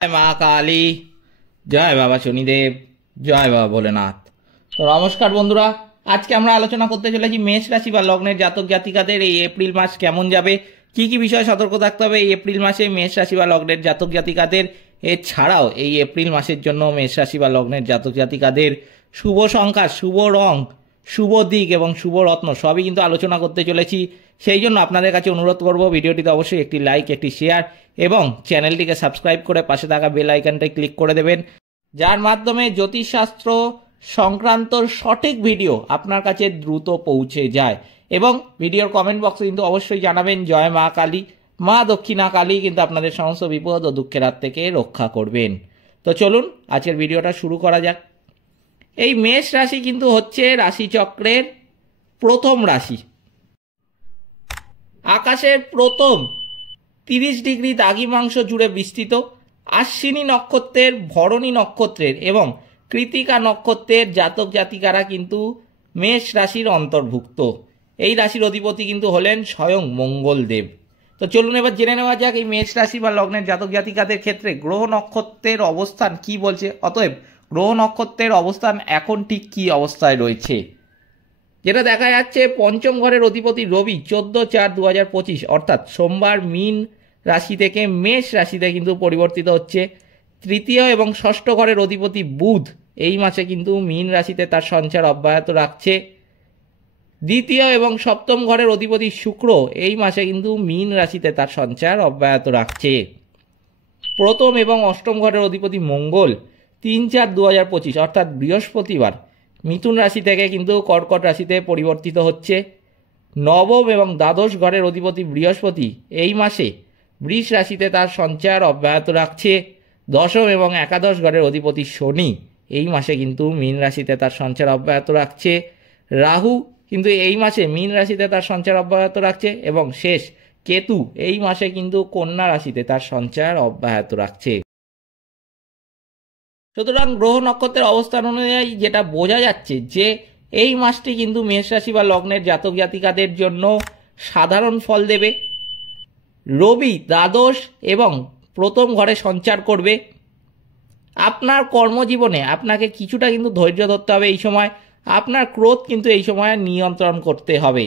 জয় মা কালী, জয় বাবা শনিদেব, জয় বাবা ভোলেনাথ। তো নমস্কার বন্ধুরা, আজকে আমরা আলোচনা করতে চলেছি মেষ রাশি বা লগ্নের জাতক জাতিকাদের এই এপ্রিল মাস কেমন যাবে, কি কি বিষয়ে সতর্ক থাকতে হবে এই এপ্রিল মাসে মেষ রাশি বা লগ্নের জাতক জাতিকাদের। এছাড়াও এই এপ্রিল মাসের জন্য মেষ রাশি বা লগ্নের জাতক জাতিকাদের শুভ সংখ্যা, শুভ রং, শুভ দিক এবং শুভ রত্ন সবই কিন্তু আলোচনা করতে চলেছি। সেই জন্য আপনাদের কাছে অনুরোধ করব, ভিডিওটিতে অবশ্যই একটি লাইক, একটি শেয়ার এবং চ্যানেলটিকে সাবস্ক্রাইব করে পাশে থাকা বেল আইকনটায় ক্লিক করে দেবেন, যার মাধ্যমে জ্যোতিষশাস্ত্র সংক্রান্ত সঠিক ভিডিও আপনার কাছে দ্রুত পৌঁছে যায়। এবং ভিডিওর কমেন্ট বক্সে কিন্তু অবশ্যই জানাবেন জয় মা কালী, মা দক্ষিণা কালী কিন্তু আপনাদের সমস্ত বিপদ ও দুঃখের হাত থেকে রক্ষা করবেন। তো চলুন আজকের ভিডিওটা শুরু করা যাক। এই মেষ রাশি কিন্তু হচ্ছে রাশিচক্রের প্রথম রাশি। আকাশের প্রথম 30 ডিগ্রি দ্রাঘিমাংশ জুড়ে বিস্তৃত। আশ্বিনী নক্ষত্রের, ভরণী নক্ষত্রের এবং কৃতিকা নক্ষত্রের জাতক জাতিকারা কিন্তু মেষ রাশির অন্তর্ভুক্ত। এই রাশির অধিপতি কিন্তু হলেন স্বয়ং মঙ্গলদেব। তো চলুন এবার জেনে নেওয়া যাক এই মেষ রাশি বা লগ্নের জাতক জাতিকাদের ক্ষেত্রে গ্রহ নক্ষত্রের অবস্থান কি বলছে। অতএব গ্রহ নক্ষত্রের অবস্থান এখন ঠিক কি অবস্থায় রয়েছে। যেটা দেখা যাচ্ছে, পঞ্চম ঘরের অধিপতি রবি 14/4/2025 অর্থাৎ সোমবার মীন রাশি থেকে মেষ রাশিতে কিন্তু পরিবর্তিত হচ্ছে। তৃতীয় এবং ষষ্ঠ ঘরের অধিপতি বুধ এই মাসে কিন্তু মীন রাশিতে তার সঞ্চার অব্যাহত রাখছে। দ্বিতীয় এবং সপ্তম ঘরের অধিপতি শুক্র এই মাসে কিন্তু মীন রাশিতে তার সঞ্চার অব্যাহত রাখছে। প্রথম এবং অষ্টম ঘরের অধিপতি মঙ্গল 3/4/2025 অর্থাৎ বৃহস্পতিবার মিথুন রাশি থেকে কিন্তু কর্কট রাশিতে পরিবর্তিত হচ্ছে। নবম এবং দ্বাদশ ঘরের অধিপতি বৃহস্পতি এই মাসে বৃষ রাশিতে তার সঞ্চার অব্যাহত রাখছে। দশম এবং একাদশ ঘরের অধিপতি শনি এই মাসে কিন্তু মীন রাশিতে তার সঞ্চার অব্যাহত রাখছে। রাহু কিন্তু এই মাসে মীন রাশিতে তার সঞ্চার অব্যাহত রাখছে এবং শেষ কেতু এই মাসে কিন্তু কন্যা রাশিতে তার সঞ্চার অব্যাহত রাখছে। সুতরাং গ্রহ নক্ষত্রের অবস্থান অনুযায়ী যেটা বোঝা যাচ্ছে যে এই মাসটি কিন্তু মেষ রাশি বা লগ্নের জাতক জাতিকাদের জন্য সাধারণ ফল দেবে। রবি দ্বাদশ এবং প্রথম ঘরে সঞ্চার করবে। আপনার কর্মজীবনে আপনাকে কিছুটা কিন্তু ধৈর্য ধরতে হবে এই সময়। আপনার ক্রোধ কিন্তু এই সময় নিয়ন্ত্রণ করতে হবে।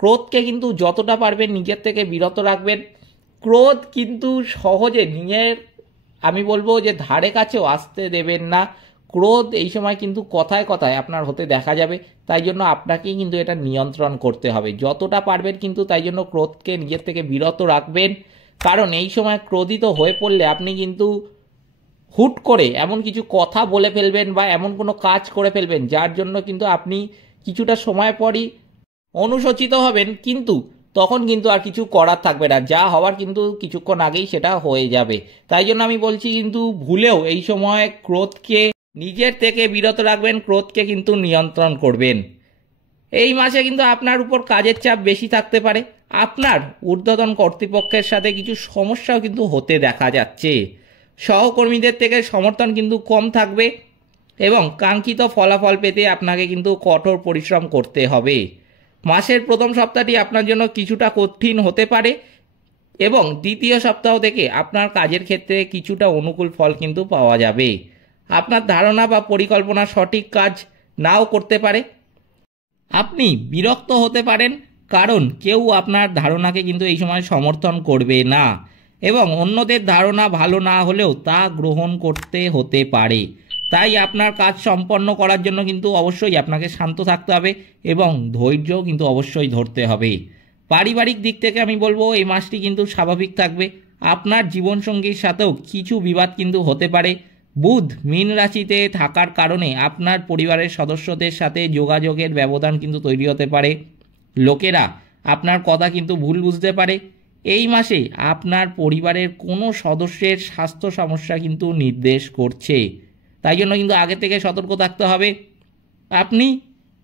ক্রোধকে কিন্তু যতটা পারবেন নিজের থেকে বিরত রাখবেন। ক্রোধ কিন্তু সহজে নিজের, আমি বলবো যে ধারে কাছেও আসতে দেবেন না। ক্রোধ এই সময় কিন্তু কথায় কথায় আপনার হতে দেখা যাবে, তাই জন্য আপনাকেই কিন্তু এটা নিয়ন্ত্রণ করতে হবে যতটা পারবেন। কিন্তু তাই জন্য ক্রোধকে নিজের থেকে বিরত রাখবেন, কারণ এই সময় ক্রোধিত হয়ে পড়লে আপনি কিন্তু হুট করে এমন কিছু কথা বলে ফেলবেন বা এমন কোনো কাজ করে ফেলবেন যার জন্য কিন্তু আপনি কিছুটা সময় পরই অনুশোচিত হবেন, কিন্তু তখন কিন্তু আর কিছু করার থাকবে না। যা হওয়ার কিন্তু কিছুক্ষণ আগেই সেটা হয়ে যাবে। তাই জন্য আমি বলছি কিন্তু ভুলেও এই সময় ক্রোধকে নিজের থেকে বিরত রাখবেন, ক্রোধকে কিন্তু নিয়ন্ত্রণ করবেন। এই মাসে কিন্তু আপনার উপর কাজের চাপ বেশি থাকতে পারে। আপনার ঊর্ধ্বতন কর্তৃপক্ষের সাথে কিছু সমস্যাও কিন্তু হতে দেখা যাচ্ছে। সহকর্মীদের থেকে সমর্থন কিন্তু কম থাকবে এবং কাঙ্ক্ষিত ফলাফল পেতে আপনাকে কিন্তু কঠোর পরিশ্রম করতে হবে। মাসের প্রথম সপ্তাহটি আপনার জন্য কিছুটা কঠিন হতে পারে এবং দ্বিতীয় সপ্তাহ থেকে আপনার কাজের ক্ষেত্রে কিছুটা অনুকূল ফল কিন্তু পাওয়া যাবে। আপনার ধারণা বা পরিকল্পনা সঠিক কাজ নাও করতে পারে। আপনি বিরক্ত হতে পারেন, কারণ কেউ আপনার ধারণাকে কিন্তু এই সময় সমর্থন করবে না এবং অন্যদের ধারণা ভালো না হলেও তা গ্রহণ করতে হতে পারে। তাই আপনার কাজ সম্পন্ন করার জন্য কিন্তু অবশ্যই আপনাকে শান্ত থাকতে হবে এবং ধৈর্যও কিন্তু অবশ্যই ধরতে হবে। পারিবারিক দিক থেকে আমি বলবো এই মাসটি কিন্তু স্বাভাবিক থাকবে। আপনার জীবনসঙ্গীর সাথেও কিছু বিবাদ কিন্তু হতে পারে। বুধ মীন রাশিতে থাকার কারণে আপনার পরিবারের সদস্যদের সাথে যোগাযোগের ব্যবধান কিন্তু তৈরি হতে পারে। লোকেরা আপনার কথা কিন্তু ভুল বুঝতে পারে। এই মাসে আপনার পরিবারের কোনো সদস্যের স্বাস্থ্য সমস্যা কিন্তু নির্দেশ করছে, তাই জন্য কিন্তু আগে থেকে সতর্ক থাকতে হবে। আপনি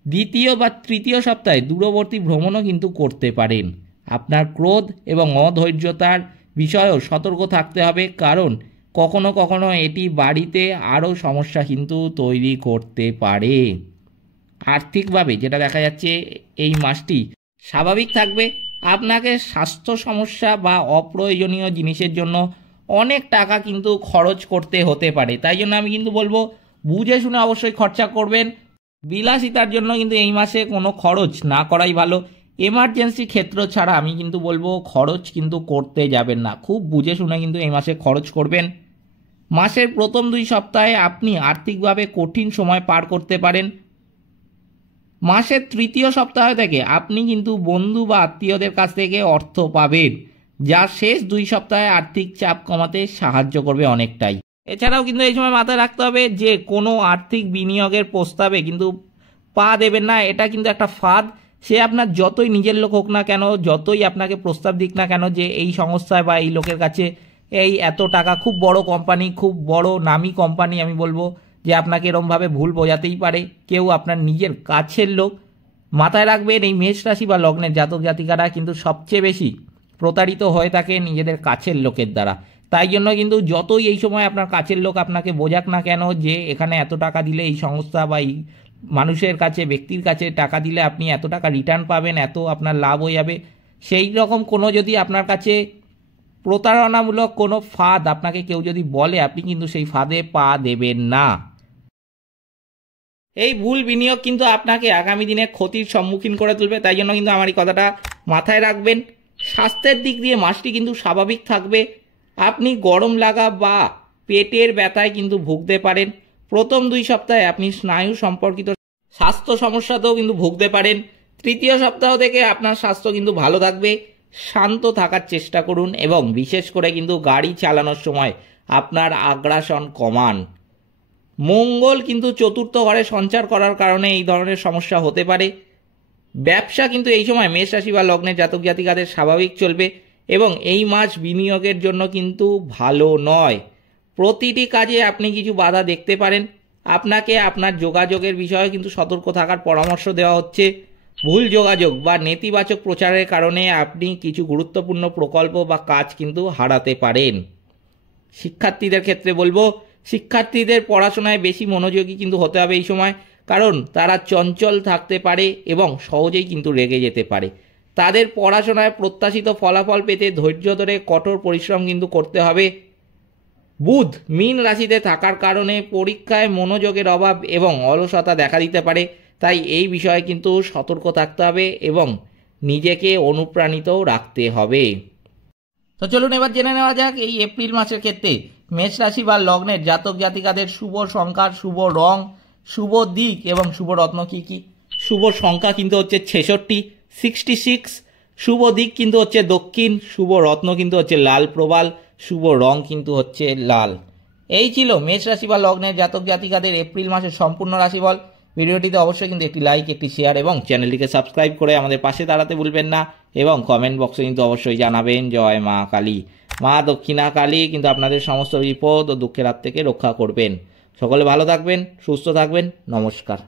দ্বিতীয় বা তৃতীয় সপ্তাহে দূরবর্তী ভ্রমণও কিন্তু করতে পারেন। আপনার ক্রোধ এবং অধৈর্যতার বিষয়েও সতর্ক থাকতে হবে, কারণ কখনো কখনো এটি বাড়িতে আরও সমস্যা কিন্তু তৈরি করতে পারে। আর্থিকভাবে যেটা দেখা যাচ্ছে এই মাসটি স্বাভাবিক থাকবে। আপনাকে স্বাস্থ্য সমস্যা বা অপ্রয়োজনীয় জিনিসের জন্য অনেক টাকা কিন্তু খরচ করতে হতে পারে। তাই জন্য আমি কিন্তু বলবো বুঝে শুনে অবশ্যই খরচা করবেন। বিলাসিতার জন্য কিন্তু এই মাসে কোনো খরচ না করাই ভালো। এমার্জেন্সি ক্ষেত্র ছাড়া আমি কিন্তু বলবো খরচ কিন্তু করতে যাবেন না, খুব বুঝে শুনে কিন্তু এই মাসে খরচ করবেন। মাসের প্রথম 2 সপ্তাহে আপনি আর্থিকভাবে কঠিন সময় পার করতে পারেন। মাসের 3য় সপ্তাহ থেকে আপনি কিন্তু বন্ধু বা আত্মীয়দের কাছ থেকে অর্থ পাবেন, যা শেষ 2 সপ্তাহে আর্থিক চাপ কমাতে সাহায্য করবে অনেকটাই। এছাড়াও কিন্তু এই সময় মাথায় রাখতে হবে যে কোনো আর্থিক বিনিয়োগের প্রস্তাবে কিন্তু পা দেবেন না, এটা কিন্তু একটা ফাঁদ। সে আপনার যতই নিজের লোক হোক না কেন, যতই আপনাকে প্রস্তাব দিক না কেন যে এই সংস্থায় বা এই লোকের কাছে এই এত টাকা, খুব বড় কোম্পানি, খুব বড় নামি কোম্পানি, আমি বলবো যে আপনাকে এরমভাবে ভুল বোঝাতেই পারে কেউ আপনার নিজের কাছের লোক। মাথায় রাখবেন এই মেষ রাশি বা লগ্নের জাতক জাতিকারা কিন্তু সবচেয়ে বেশি প্রতারিত হয়ে থাকে নিজেদের কাছের লোকের দ্বারা। তাই জন্য কিন্তু যতই এই সময় আপনার কাছের লোক আপনাকে বোঝাক না কেন যে এখানে এত টাকা দিলে এই সংস্থা বা এই মানুষের কাছে, ব্যক্তির কাছে টাকা দিলে আপনি এত টাকা রিটার্ন পাবেন, এত আপনার লাভ হয়ে যাবে, সেই রকম কোনো যদি আপনার কাছে প্রতারণামূলক কোনো ফাঁদ আপনাকে কেউ যদি বলে, আপনি কিন্তু সেই ফাঁদে পা দেবেন না। এই ভুল বিনিয়োগ কিন্তু আপনাকে আগামী দিনে ক্ষতির সম্মুখীন করে তুলবে। তাই জন্য কিন্তু আমার এই কথাটা মাথায় রাখবেন। স্বাস্থ্যের দিক দিয়ে মাসটি কিন্তু স্বাভাবিক থাকবে। আপনি গরম লাগা বা পেটের ব্যথায় কিন্তু ভুগতে পারেন। প্রথম 2 সপ্তাহে আপনি স্নায়ু সম্পর্কিত স্বাস্থ্য সমস্যাতেও কিন্তু ভুগতে পারেন। 3য় সপ্তাহ থেকে আপনার স্বাস্থ্য কিন্তু ভালো থাকবে। শান্ত থাকার চেষ্টা করুন এবং বিশেষ করে কিন্তু গাড়ি চালানোর সময় আপনার আগ্রাসন কমান। মঙ্গল কিন্তু 4র্থ ঘরে সঞ্চার করার কারণে এই ধরনের সমস্যা হতে পারে। ব্যবসা কিন্তু এই সময় মেষ রাশি বা লগ্নের জাতক জাতিকাদের স্বাভাবিক চলবে এবং এই মাস বিনিয়োগের জন্য কিন্তু ভালো নয়। প্রতিটি কাজে আপনি কিছু বাধা দেখতে পারেন। আপনাকে আপনার যোগাযোগের বিষয়ে কিন্তু সতর্ক থাকার পরামর্শ দেওয়া হচ্ছে। ভুল যোগাযোগ বা নেতিবাচক প্রচারের কারণে আপনি কিছু গুরুত্বপূর্ণ প্রকল্প বা কাজ কিন্তু হারাতে পারেন। শিক্ষার্থীদের ক্ষেত্রে বলবো শিক্ষার্থীদের পড়াশোনায় বেশি মনোযোগী কিন্তু হতে হবে এই সময়, কারণ তারা চঞ্চল থাকতে পারে এবং সহজেই কিন্তু রেগে যেতে পারে। তাদের পড়াশোনায় প্রত্যাশিত ফলাফল পেতে ধৈর্য ধরে কঠোর পরিশ্রম কিন্তু করতে হবে। বুধ মীন রাশিতে থাকার কারণে পরীক্ষায় মনোযোগের অভাব এবং অলসতা দেখা দিতে পারে। তাই এই বিষয়ে কিন্তু সতর্ক থাকতে হবে এবং নিজেকে অনুপ্রাণিতও রাখতে হবে। তো চলুন এবার জেনে নেওয়া যাক এই এপ্রিল মাসের ক্ষেত্রে মেষ রাশি বা লগ্নের জাতক জাতিকাদের শুভ সংখ্যা, শুভ রং, শুভ দিক এবং শুভ রত্ন কি কি। শুভ সংখ্যা কিন্তু হচ্ছে 66। শুভ দিক কিন্তু হচ্ছে দক্ষিণ। শুভ রত্ন কিন্তু হচ্ছে লাল প্রবাল। শুভ রং কিন্তু হচ্ছে লাল। এই ছিল মেষ রাশি বা লগ্নের জাতক জাতিকাদের এপ্রিল মাসের সম্পূর্ণ রাশিফল। ভিডিওটিতে অবশ্যই কিন্তু একটি লাইক, একটি শেয়ার এবং চ্যানেলটিকে সাবস্ক্রাইব করে আমাদের পাশে দাঁড়াতে ভুলবেন না এবং কমেন্ট বক্সে কিন্তু অবশ্যই জানাবেন জয় মা কালী। মা দক্ষিণা কালী কিন্তু আপনাদের সমস্ত বিপদ ও দুঃখের হাত থেকে রক্ষা করবেন। সকলে ভালো থাকবেন, সুস্থ থাকবেন। নমস্কার।